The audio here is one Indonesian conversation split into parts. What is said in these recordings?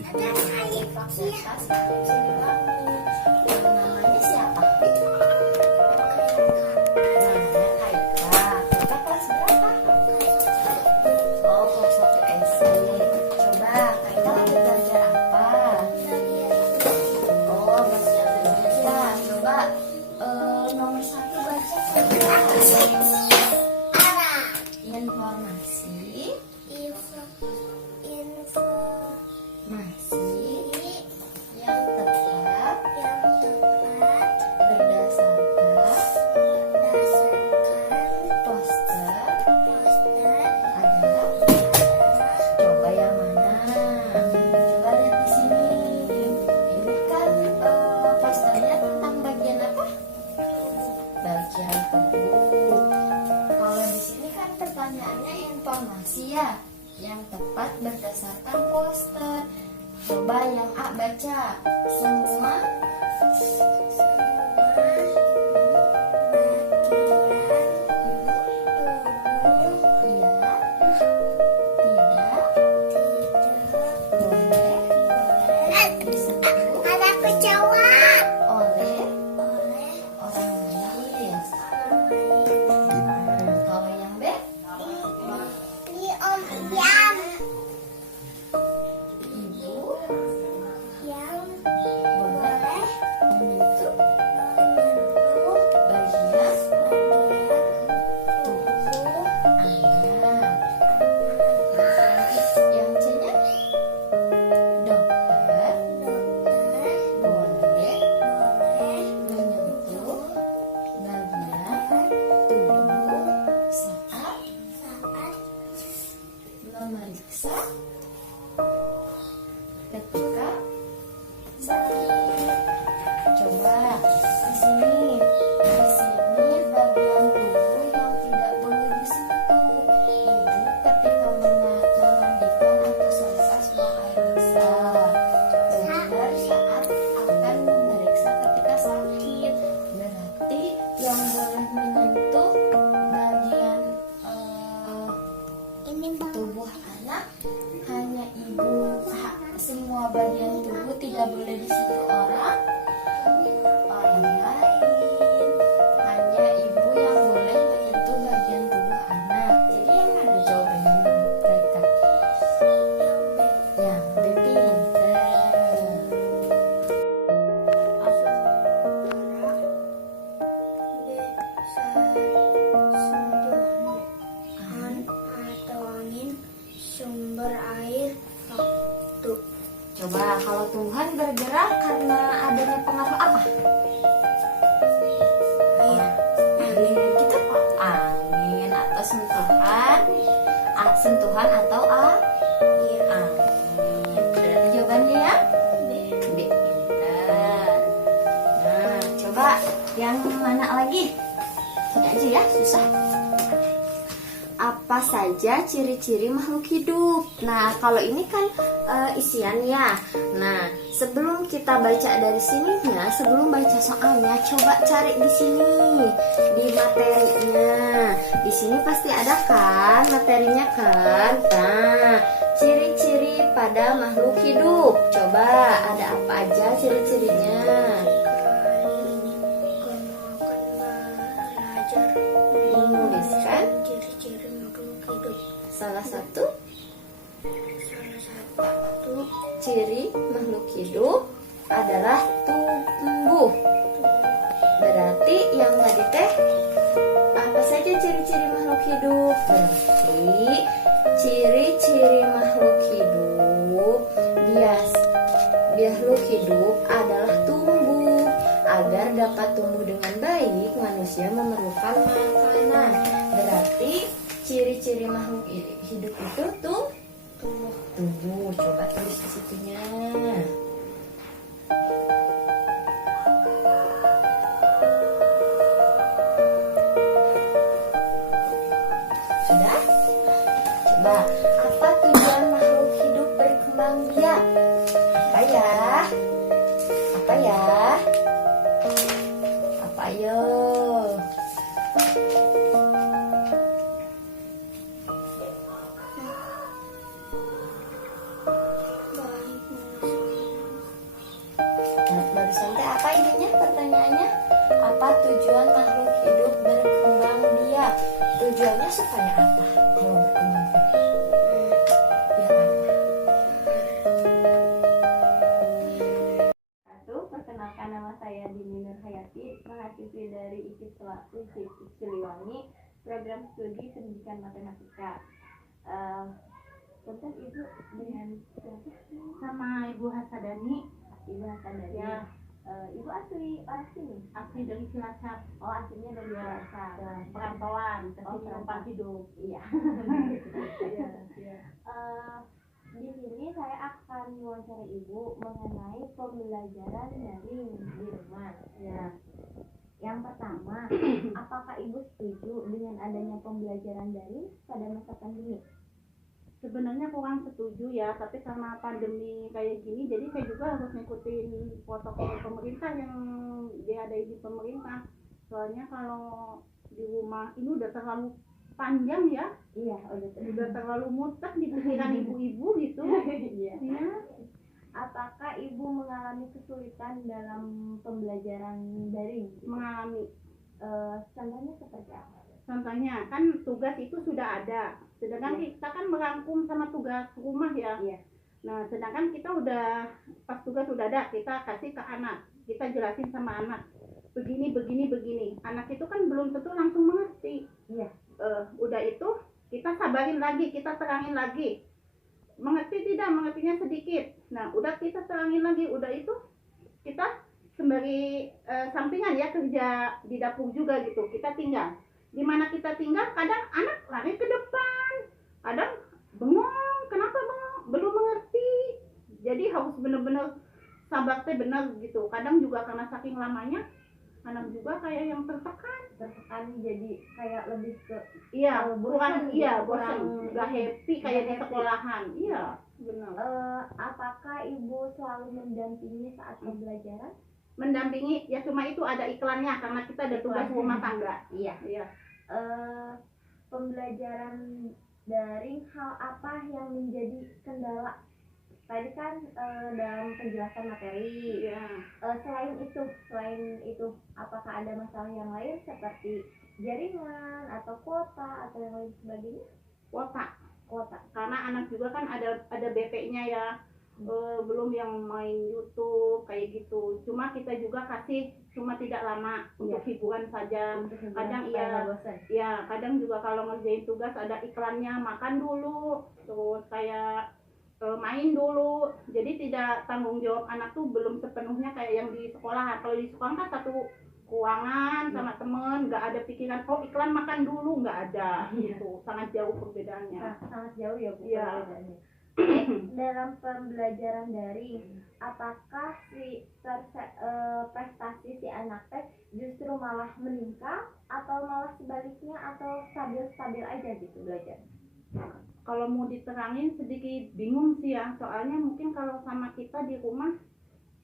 Fasilitas yang bisa dibangun. Namanya siapa? Namanya Kaika. Kaika kelas berapa? Oh, kelas 1 SD. Coba Kaika lagi belajar apa? Oh, belajar baca. Coba nomor 1 baca saja. Informasi. Masih yang tepat berdasarkan poster adalah. Coba yang mana? Coba lihat di sini. Ini kan posternya tentang bagian apa? Bagian tubuh. Kalau di sini kan pertanyaannya informasi ya. Yang tepat berdasarkan poster. Coba yang A baca. Semua memeriksa ketika sakit. Coba di sini bagian tubuh yang tidak boleh disentuh. Ibu ketika memandikan atau selepas buang air besar. Dokter saat akan memeriksa ketika sakit. Berarti yang boleh menyentuh bagian tubuh anak hanya ibu. Semua bagian tubuh tidak boleh disentuh orang lain. Hanya ibu yang boleh menyentuh bagian tubuh anak. Jadi yang ada jawabannya mereka. Yang B pinter. Sumber air waktu. Coba kalau tumbuhan bergerak karena adanya pengaruh apa? Angin gitu kok. Angin atau sentuhan. Sentuhan atau angin. Berarti jawabannya ya? B. Pintar. Nah, coba yang mana lagi? Ini aja ya, susah. Apa saja ciri-ciri makhluk hidup? Nah, kalau ini kan isian ya. Nah, sebelum kita baca dari sininya, sebelum baca soalnya, coba cari di sini di materinya. Di sini pasti ada kan materinya kan? Nah, ciri-ciri pada makhluk hidup. Coba ada apa aja ciri-cirinya? Menuliskan Ciri-ciri makhluk hidup. salah satu ciri makhluk hidup adalah tumbuh. Berarti yang tadi teh apa saja ciri-ciri makhluk hidup? Berarti ciri-ciri makhluk hidup adalah tumbuh. Agar dapat tumbuh dengan baik, manusia memerlukan makanan. Berarti ciri-ciri makhluk hidup itu tumbuh. Coba tulis di situnya. Sudah? Coba, apa tujuan makhluk hidup berkembang biak? Apa ya? Apa ayo? Baik sukanya apa kalau berteman terus? Biar apa? Perkenalkan, nama saya Dini Nurhayati, mahasiswi dari IKIP Siliwangi, program studi pendidikan matematika. Tentang Ibu dengan siapa? Sama Ibu Hasadani. Ibu Hasadani. Ya. Ibu asli orang sini? Asli dari Cilacap. Oh, aslinya dari Cilacap. Perantauan, tapi Oh, numpang hidup. Iya. Iya, iya. Di sini saya akan wawancara Ibu mengenai pembelajaran daring di rumah. Ya. Yang pertama, apakah Ibu setuju dengan adanya pembelajaran daring pada masa pandemi? Sebenarnya kurang setuju ya, tapi karena pandemi kayak gini, jadi saya juga harus ngikutin protokol pemerintah yang diadai di pemerintah. Soalnya kalau di rumah ini udah terlalu panjang ya, Iya, udah terlalu mutlak di pikiran ibu-ibu gitu. Iya. Ya. Apakah Ibu mengalami kesulitan dalam pembelajaran daring? Mengalami. Contohnya seperti apa? Contohnya kan tugas itu sudah ada, sedangkan kita kan merangkum sama tugas rumah ya. Iya. Nah, sedangkan kita udah pas tugas sudah ada, kita kasih ke anak, kita jelasin sama anak, begini. Anak itu kan belum tentu langsung mengerti. Iya. Udah itu kita sabarin lagi, kita terangin lagi. Mengerti tidak, mengertinya sedikit. Nah, udah kita terangin lagi, udah itu kita sembari sampingan ya kerja di dapur juga gitu. Kita tinggal. Di mana kita tinggal, kadang anak lari ke depan, kadang bengong, kenapa bengong? Belum mengerti. Jadi harus benar-benar sabar teh benar gitu. Kadang juga karena saking lamanya, anak juga kayak yang tertekan. Jadi kayak lebih ke Iya, bosan, bosan, nggak happy kayak di happy. sekolahan. Iya, benar. Apakah Ibu selalu mendampingi saat pembelajaran? Mendampingi ya cuma itu ada iklannya karena kita ada tugas Iklannya. rumah tangga. Iya. Iya. Pembelajaran daring, hal apa yang menjadi kendala? Tadi kan dalam penjelasan materi. Iya. Selain itu, apakah ada masalah yang lain seperti jaringan atau kuota atau yang lain sebagainya? Kuota. Karena anak juga kan ada BP-nya ya. Belum yang main YouTube kayak gitu. Cuma kita juga kasih cuma tidak lama untuk hiburan saja. Kadang iya, kadang juga kalau ngerjain tugas ada iklannya, makan dulu, terus kayak main dulu. Jadi tidak tanggung jawab anak tuh belum sepenuhnya kayak yang di sekolah. Kalau di sekolah kan satu ruangan sama temen, nggak ada pikiran oh iklan makan dulu, nggak ada. Gitu, sangat jauh perbedaannya. Sangat jauh ya Bu perbedaannya. Dalam pembelajaran daring, apakah prestasi si anak teh justru malah meningkat atau malah sebaliknya atau stabil-stabil aja gitu belajar? Kalau mau diterangin sedikit bingung sih ya, soalnya mungkin kalau sama kita di rumah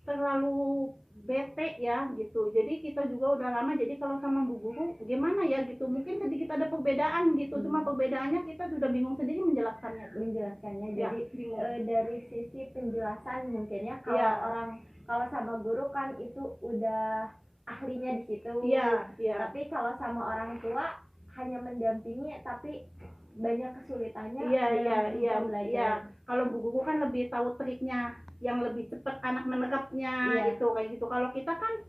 terlalu bete ya gitu. Jadi kita juga udah lama, jadi kalau sama bu guru gimana ya gitu, mungkin sedikit ada perbedaan gitu. Cuma perbedaannya kita sudah bingung sendiri menjelaskannya. Jadi dari sisi penjelasan mungkin ya, kalau sama guru kan itu udah ahlinya di situ. Tapi kalau sama orang tua hanya mendampingi tapi banyak kesulitannya. Iya. Kalau bu guru kan lebih tahu triknya, yang lebih cepat anak menerapnya gitu kayak gitu. Kalau kita kan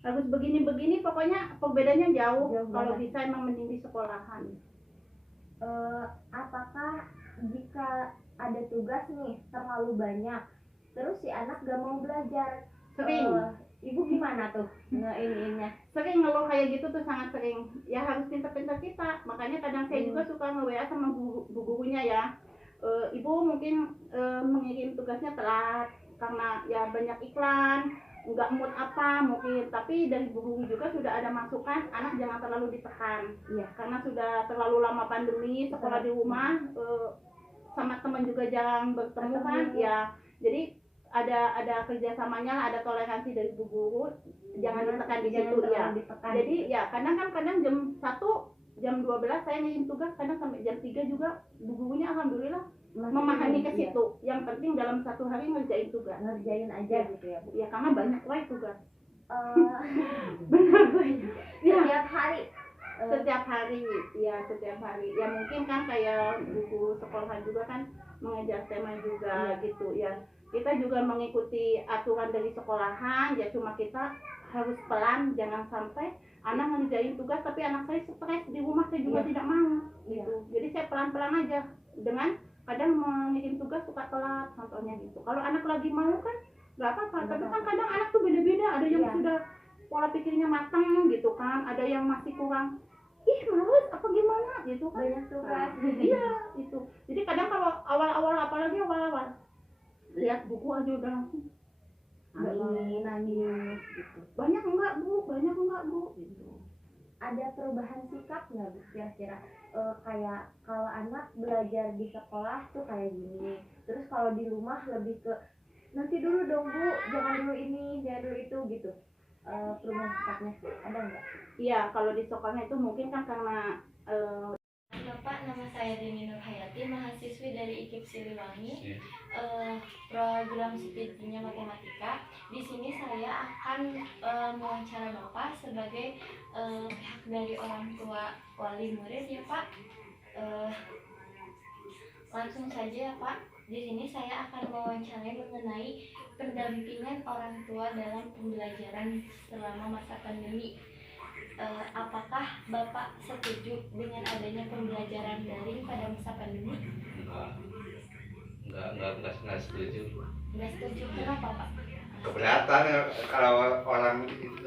harus begini pokoknya perbedaannya jauh kalau bisa emang mending di sekolahan. Apakah jika ada tugas nih terlalu banyak terus si anak gak mau belajar, sering Ibu gimana tuh ininya? Sering ngeluh kayak gitu tuh, sangat sering ya. Harus pintar-pintar kita, makanya kadang saya juga suka nge-WA sama bu gurunya ya. Ibu mungkin mengirim tugasnya telat karena ya banyak iklan, nggak mood apa mungkin, tapi dari bu guru juga sudah ada masukan anak jangan terlalu ditekan. Karena sudah terlalu lama pandemi, sekolah di rumah, sama teman juga jarang bertemu kan ya. Jadi ada kerjasamanya, ada toleransi dari bu guru, jangan ditekan di situ ya. Jadi ya kadang jam 1 jam 12 saya ngirim tugas, kadang sampai jam 3 juga bu gurunya alhamdulillah memahami ke situ. Yang penting dalam satu hari ngerjain tugas, ngerjain aja gitu ya Bu. Ya karena banyak tugas. Benar banyak. Setiap hari setiap hari ya mungkin kan kayak buku sekolahan juga kan mengejar tema juga gitu ya, kita juga mengikuti aturan dari sekolahan ya, cuma kita harus pelan, jangan sampai anak ngerjain tugas tapi anak saya stres di rumah, saya juga tidak mau gitu. Jadi saya pelan-pelan aja, dengan kadang mengirim tugas suka telat contohnya gitu. Kalau anak lagi mau kan nggak apa-apa, tapi kan kadang anak tuh beda-beda, ada yang sudah pola pikirnya matang gitu kan, ada yang masih kurang, ih males apa gimana gitu kan, Banyak tugas. iya itu. Jadi kadang kalau awal-awal, apalagi awal-awal lihat buku aja udah langsung nangis gitu. banyak enggak bu gitu. Ada perubahan sikap nggak Bu kira-kira? Kayak kalau anak belajar di sekolah tuh kayak gini, terus kalau di rumah lebih ke nanti dulu dong Bu, jangan dulu ini, jangan dulu itu gitu. Perubahan sikapnya ada nggak? Iya, kalau di sekolahnya itu mungkin kan karena Bapak, nama saya Dini Nurhayati, mahasiswi dari IKIP Siliwangi, program studinya matematika. Di sini saya akan mewawancara Bapak sebagai pihak dari orang tua wali murid ya Pak. Langsung saja ya Pak, di sini saya akan mewawancarai mengenai pendampingan orang tua dalam pembelajaran selama masa pandemi. Apakah Bapak setuju dengan adanya pembelajaran daring pada masa pandemi? Enggak setuju. Nggak setuju, kenapa Pak? Keberatan ya, kalau orang itu.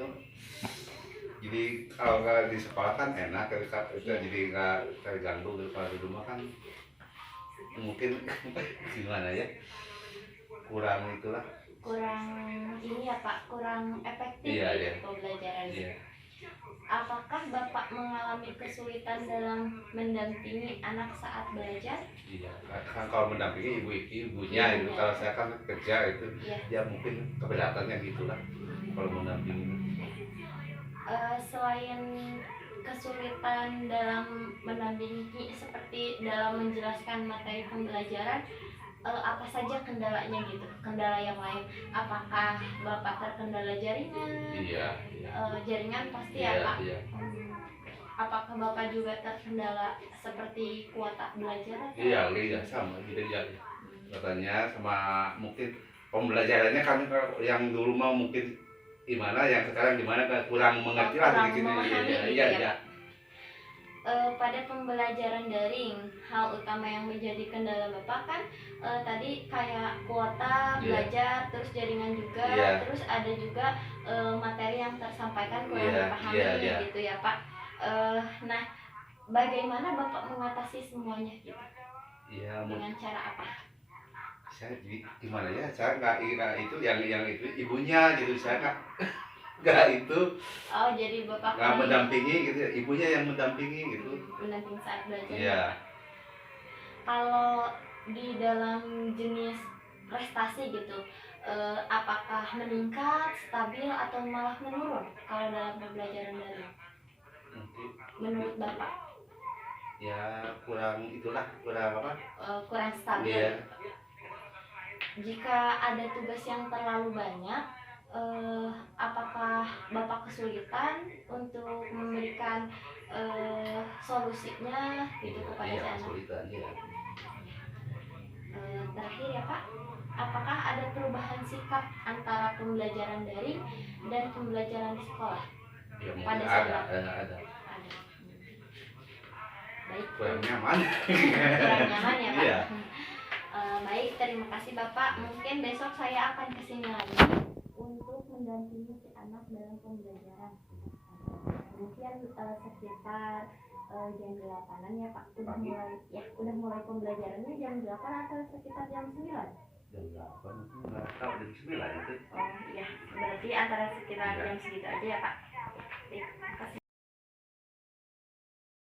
Jadi kalau nggak di sekolah kan enak, jadi nggak terganggu. Kalau di rumah kan mungkin gimana ya, kurang itulah. Kurang ini ya Pak, kurang efektif Iya, gitu iya. pembelajaran. Iya. Apakah Bapak mengalami kesulitan dalam mendampingi anak saat belajar? Iya, kan kalau mendampingi ibunya itu, kalau saya kan kerja itu, Iya. ya mungkin keberatannya gitulah kalau mendampingi. Selain kesulitan dalam mendampingi seperti dalam menjelaskan materi pembelajaran, apa saja kendalanya gitu? Kendala yang lain, apakah Bapak terkendala jaringan? Iya. Jaringan pasti Iya, ya Pak. iya. Apakah Bapak juga terkendala seperti kuota belajar? Atau? Iya sama gitu ya. Katanya sama mungkin pembelajarannya kan yang dulu mau mungkin gimana, yang sekarang gimana kan kurang mengerti lah Kurang gitu. memahami gitu Iya, ya, iya. Pada pembelajaran daring, hal utama yang menjadi kendala Bapak kan tadi kayak kuota belajar, terus jaringan juga, terus ada juga materi yang tersampaikan kurang dipahami gitu ya Pak. Nah, bagaimana Bapak mengatasi semuanya gitu? Iya, Dengan cara apa? saya gimana ya, saya nggak itu yang itu ibunya gitu, saya nggak itu Oh, jadi Bapak nggak mendampingi gitu, ibunya yang mendampingi gitu. mendampingi saat belajar. Iya. Kalau di dalam jenis prestasi gitu, apakah meningkat, stabil, atau malah menurun kalau dalam pembelajaran daring? Mungkin Menurut Bapak ya kurang itulah, kurang apa? kurang stabil. Iya. Jika ada tugas yang terlalu banyak, apakah Bapak kesulitan untuk memberikan solusinya gitu kepada si anak? Kesulitan ya. Terakhir ya Pak, apakah ada perubahan sikap antara pembelajaran daring dan pembelajaran di sekolah? Ya mungkin Pada ada. Ada. Baik. Kurang nyaman. Kurang nyaman ya Pak. Iya. Baik, terima kasih Bapak. Mungkin besok saya akan kesini lagi untuk mendampingi si anak dalam pembelajaran. Mungkin sekitar jam 8-an ya Pak. Udah mulai pembelajarannya jam 8 atau sekitar jam 9? Jam 8 nggak tahu, jam 9 itu. Oh iya, berarti antara sekitar jam segitu aja ya Pak. Baik, terima kasih.